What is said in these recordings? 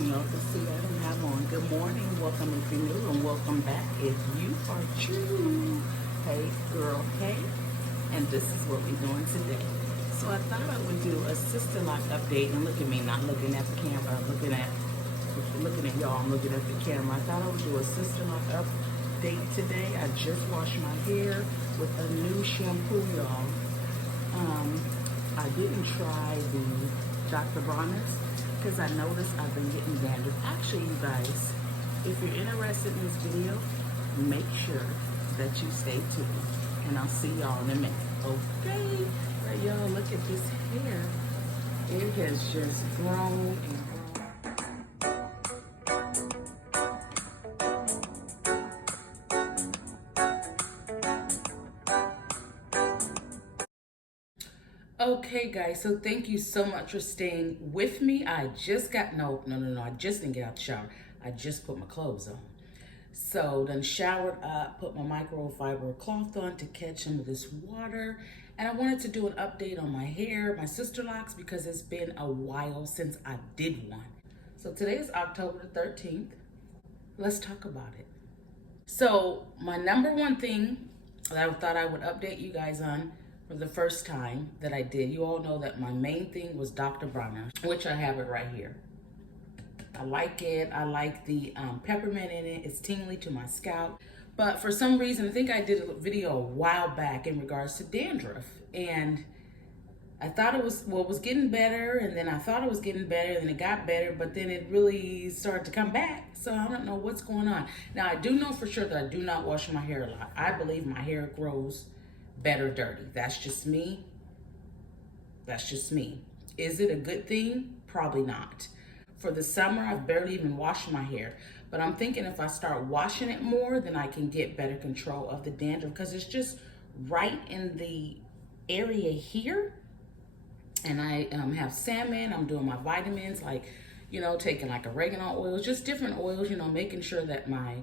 You know, to see I don't have on. Good morning, welcome if you're new, and welcome back if you are true. Hey, girl, hey. And this is what we're doing today. So I thought I would do a Sisterlock update, and look at me, not looking at the camera, looking at y'all, I'm looking at the camera. I thought I would do a Sisterlock update today. I just washed my hair with a new shampoo, y'all. I didn't try the Dr. Bronner's because I noticed I've been getting dandruff. Actually, you guys, if you're interested in this video, make sure that you stay tuned, and I'll see y'all in a minute. Okay, right, y'all, look at this hair. It has just grown and grown. Okay, guys, so thank you so much for staying with me. I just got, no, I just didn't get out the shower. I just put my clothes on. So then showered up, put my microfiber cloth on to catch some of this water. And I wanted to do an update on my hair, my Sisterlocks, because it's been a while since I did one. So today is October the 13th. Let's talk about it. So my number one thing that I thought I would update you guys on for the first time that I did, you all know that my main thing was Dr. Bronner, which I have it right here. I like it. I like the peppermint in it. It's tingly to my scalp. But for some reason, I think I did a video a while back in regards to dandruff. And I thought it was, well, it was getting better. And then I thought it was getting better. And it got better. But then it really started to come back. So I don't know what's going on. Now, I do know for sure that I do not wash my hair a lot. I believe my hair grows better dirty. That's just me. That's just me. Is it a good thing? Probably not. For the summer, I've barely even washed my hair. But I'm thinking if I start washing it more, then I can get better control of the dandruff, because it's just right in the area here. And I have salmon. I'm doing my vitamins, like, you know, taking like oregano oils, just different oils, you know, making sure that my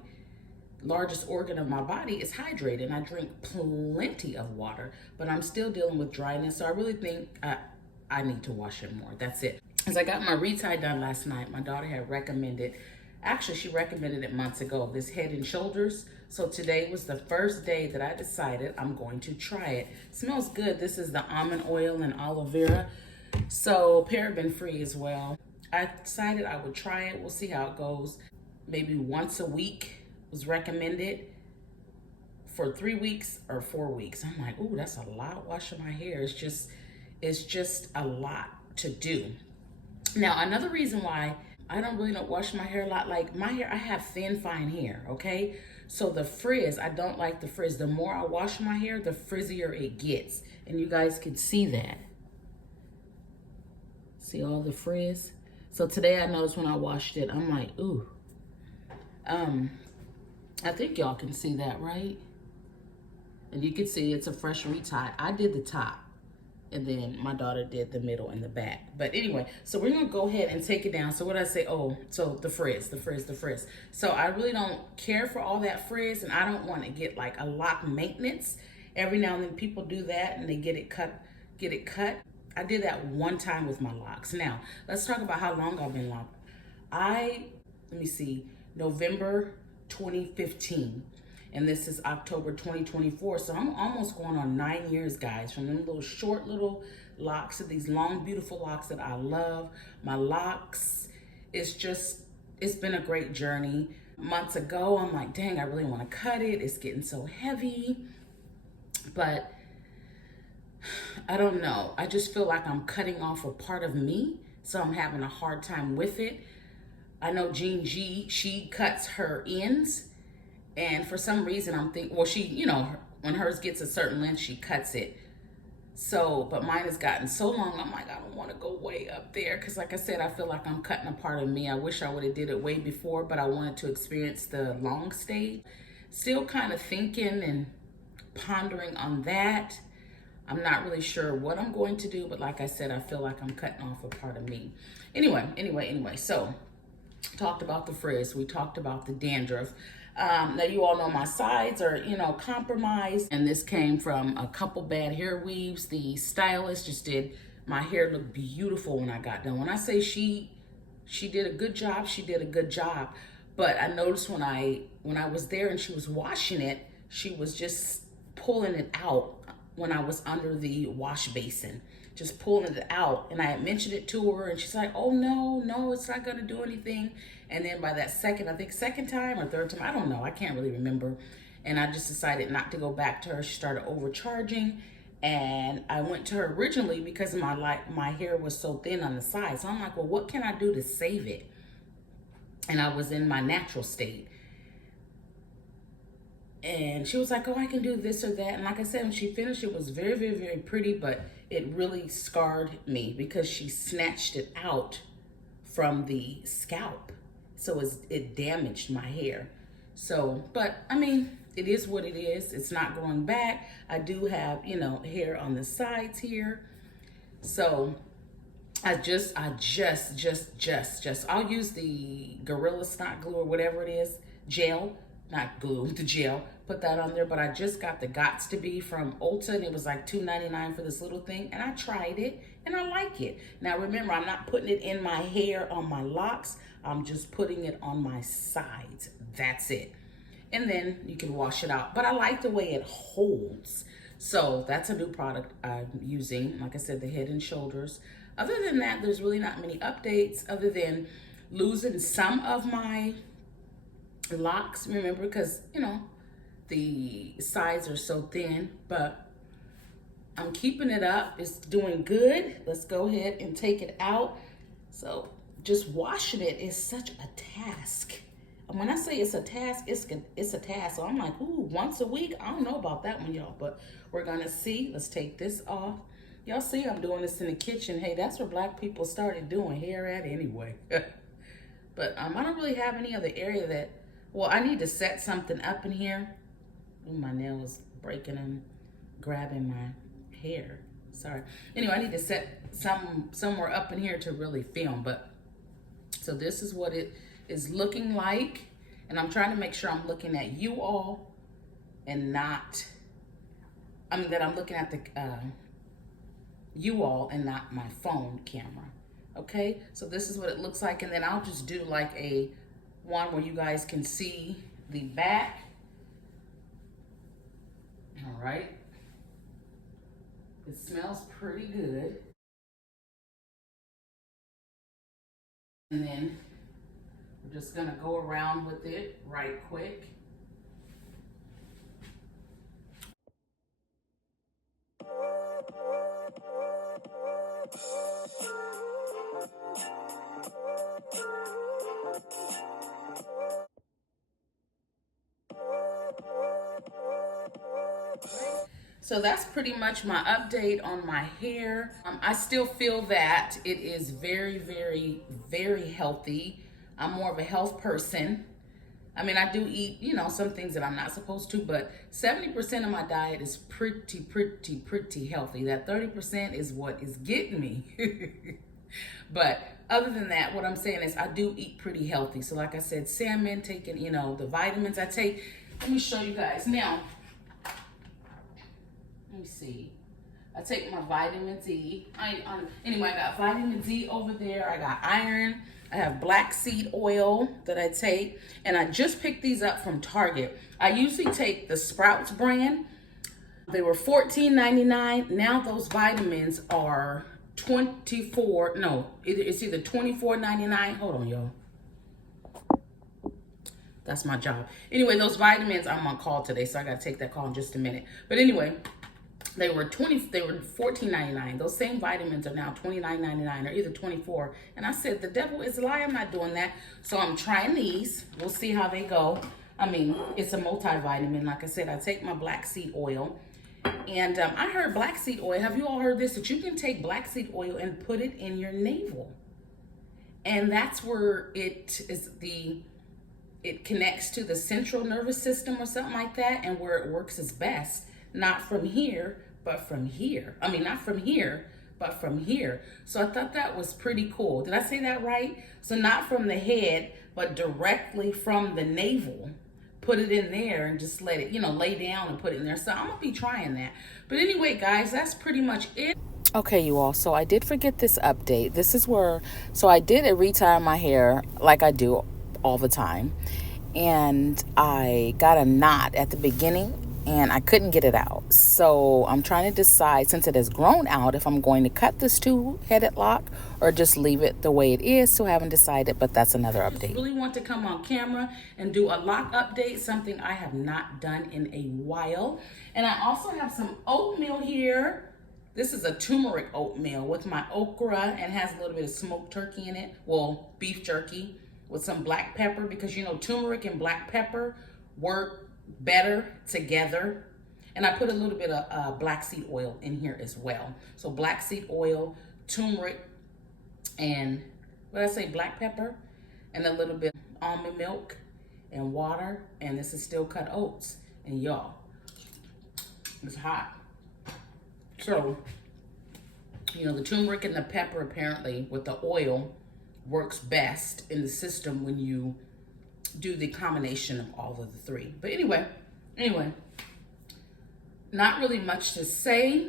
largest organ of my body is hydrated. And I drink plenty of water, but I'm still dealing with dryness. So I really think I need to wash it more. That's it. As I got my retie done last night, my daughter had recommended, actually she recommended it months ago, this Head and Shoulders. So today was the first day that I decided I'm going to try it. It smells good. This is the almond oil and aloe vera, so paraben free as well. I decided I would try it. We'll see how it goes. Maybe once a week was recommended for 3 weeks or 4 weeks. I'm like, ooh, that's a lot washing my hair. It's just a lot to do. Now, another reason why I don't wash my hair a lot, like my hair, I have thin, fine hair, okay? So the frizz, I don't like the frizz. The more I wash my hair, the frizzier it gets. And you guys can see that. See all the frizz? So today I noticed when I washed it, I'm like, ooh. I think y'all can see that, right? And you can see it's a fresh retie. I did the top, and then my daughter did the middle and the back. But anyway, so we're gonna go ahead and take it down. So what did I say? Oh, so the frizz. So I really don't care for all that frizz, and I don't want to get like a lock maintenance. Every now and then people do that and they get it cut. I did that one time with my locks. Now, let's talk about how long I've been locked. Let me see, November 2015. And this is October 2024. So I'm almost going on 9 years, guys, from them little short little locks to these long, beautiful locks that I love. My locks, it's been a great journey. Months ago, I'm like, dang, I really want to cut it. It's getting so heavy. But I don't know. I just feel like I'm cutting off a part of me. So I'm having a hard time with it. I know Jean G, she cuts her ends. And for some reason, I'm thinking, well, she, you know, when hers gets a certain length, she cuts it. So, but mine has gotten so long, I'm like, I don't want to go way up there. Because like I said, I feel like I'm cutting a part of me. I wish I would have did it way before, but I wanted to experience the long stage. Still kind of thinking and pondering on that. I'm not really sure what I'm going to do, but like I said, I feel like I'm cutting off a part of me. Anyway, so talked about the frizz. We talked about the dandruff. Now you all know my sides are, you know, compromised, and this came from a couple bad hair weaves. The stylist just did my hair look beautiful when I got done. When I say she She did a good job. She did a good job. But I noticed when I was there and she was washing it, she was just pulling it out when I was under the wash basin, just pulling it out. And I had mentioned it to her and she's like, oh no, no, it's not gonna do anything. And then by that second, I think second time or third time, I don't know, I can't really remember. And I just decided not to go back to her. She started overcharging. And I went to her originally because my hair was so thin on the side. So I'm like, well, what can I do to save it? And I was in my natural state. And she was like, oh, I can do this or that. And like I said, when she finished, it was very, very, very pretty, but it really scarred me because she snatched it out from the scalp. So it damaged my hair. So, but I mean, it is what it is. It's not growing back. I do have, you know, hair on the sides here. So I'll use the Gorilla Snot Glue or whatever it is, gel, not glue, the gel, put that on there. But I just got the Gots to Be from Ulta and it was like $2.99 for this little thing. And I tried it and I like it. Now remember, I'm not putting it in my hair on my locks. I'm just putting it on my sides. That's it. And then you can wash it out. But I like the way it holds. So that's a new product I'm using. Like I said, the Head and Shoulders. Other than that, there's really not many updates other than losing some of my locks. Remember, because, you know, the sides are so thin. But I'm keeping it up. It's doing good. Let's go ahead and take it out. So just washing it is such a task. And when I say it's a task, it's a task. So I'm like, ooh, once a week? I don't know about that one, y'all, but we're gonna see. Let's take this off. Y'all see I'm doing this in the kitchen. Hey, that's where Black people started doing hair at anyway. But I don't really have any other area that, well, I need to set something up in here. Ooh, my nail is breaking and grabbing my hair. Sorry. Anyway, I need to set somewhere up in here to really film. But so this is what it is looking like, and I'm trying to make sure I'm looking at you all and not, that I'm looking at the you all and not my phone camera. Okay, so this is what it looks like, and then I'll just do like a one where you guys can see the back. All right, it smells pretty good. And then we're just gonna go around with it right quick. So that's pretty much my update on my hair. I still feel that it is very, very, very healthy. I'm more of a health person. I do eat, you know, some things that I'm not supposed to, but 70% of my diet is pretty healthy. That 30% is what is getting me. But other than that, what I'm saying is I do eat pretty healthy. So like I said, salmon, taking, you know, the vitamins I take. Let me show you guys. Now, let me see. I take my vitamin D. Anyway, I got vitamin D over there. I got iron. I have black seed oil that I take. And I just picked these up from Target. I usually take the Sprouts brand. They were $14.99. Now those vitamins are $24. No, it's either $24.99. Hold on, y'all. That's my job. Anyway, those vitamins, I'm on call today, so I got to take that call in just a minute. But anyway, they were $14.99. Those same vitamins are now $29.99 or either $24. And I said, the devil is a lie. I'm not doing that. So I'm trying these. We'll see how they go. It's a multivitamin. Like I said, I take my black seed oil. And I heard black seed oil. Have you all heard this? That you can take black seed oil and put it in your navel. And that's where it connects to the central nervous system or something like that. And where it works is best. Not from here, but from here. Not from here, but from here. So I thought that was pretty cool. Did I say that right? So not from the head, but directly from the navel. Put it in there and just let it, lay down and put it in there. So I'm going to be trying that. But anyway, guys, that's pretty much it. Okay, you all. So I did forget this update. This is where, so I did retire my hair like I do all the time. And I got a knot at the beginning and I couldn't get it out. So I'm trying to decide, since it has grown out, if I'm going to cut this two-headed lock or just leave it the way it is. So I haven't decided, but that's another update. I really want to come on camera and do a lock update, something I have not done in a while. And I also have some oatmeal here. This is a turmeric oatmeal with my okra and has a little bit of smoked turkey in it. Well, beef jerky with some black pepper, because you know turmeric and black pepper work better together. And I put a little bit of black seed oil in here as well. So black seed oil, turmeric, and what did I say, black pepper, and a little bit of almond milk and water. And this is still cut oats. And y'all, it's hot. So, you know, the turmeric and the pepper apparently with the oil works best in the system when you do the combination of all of the three. But anyway, not really much to say.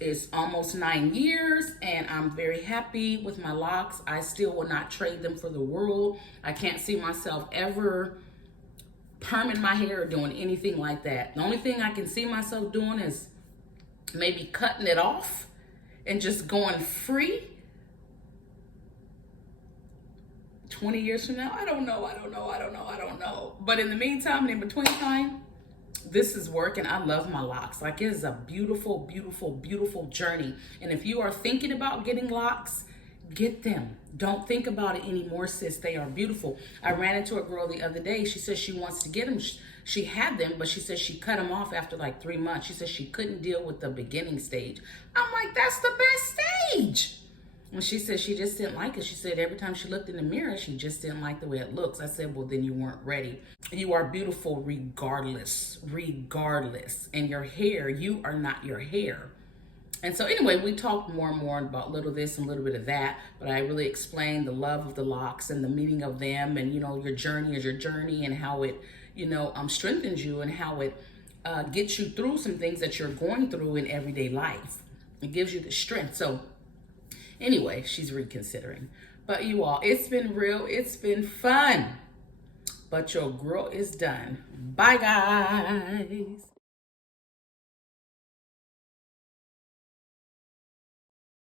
It's almost 9 years and I'm very happy with my locks. I still will not trade them for the world. I can't see myself ever perming my hair or doing anything like that. The only thing I can see myself doing is maybe cutting it off and just going free 20 years from now. I don't know. But in the meantime and in between time, this is working. I love my locks. Like, it is a beautiful, beautiful, beautiful journey. And if you are thinking about getting locks, get them. Don't think about it anymore, sis. They are beautiful. I ran into a girl the other day. She says she wants to get them. She had them, but she says she cut them off after like 3 months. She says she couldn't deal with the beginning stage. I'm like, that's the best stage. And she said she just didn't like it. She said every time she looked in the mirror, she just didn't like the way it looks. I said, well, then you weren't ready. You are beautiful regardless. And your hair, you are not your hair. And so anyway, we talked more and more about little this and a little bit of that, but I really explained the love of the locks and the meaning of them, and, you know, your journey is your journey, and how it, you know, strengthens you, and how it gets you through some things that you're going through in everyday life. It gives you the strength. So anyway, she's reconsidering. But you all, it's been real. It's been fun. But your girl is done. Bye, guys.